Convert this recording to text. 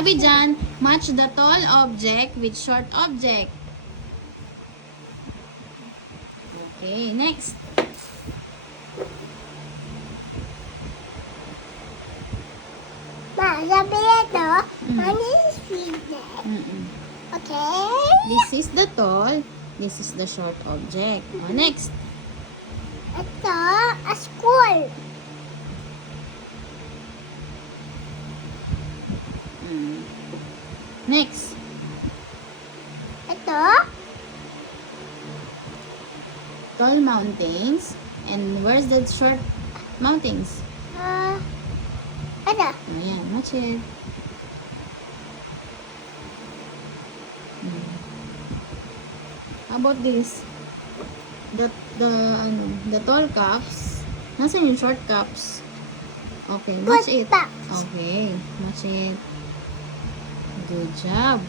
sabi dyan, match the tall object with short object. Okay, next. Ma, sabi ito, money is sweetness. Okay? This is the tall, this is the short object. Oh, next. Ito, a school. Next. Ito, Tall mountains. And where's the short mountains? ano? Ayan, match it. How about this? The tall cups. Nasaan yung short cups? Okay, match it. Footpaths. Okay, match it. Good job.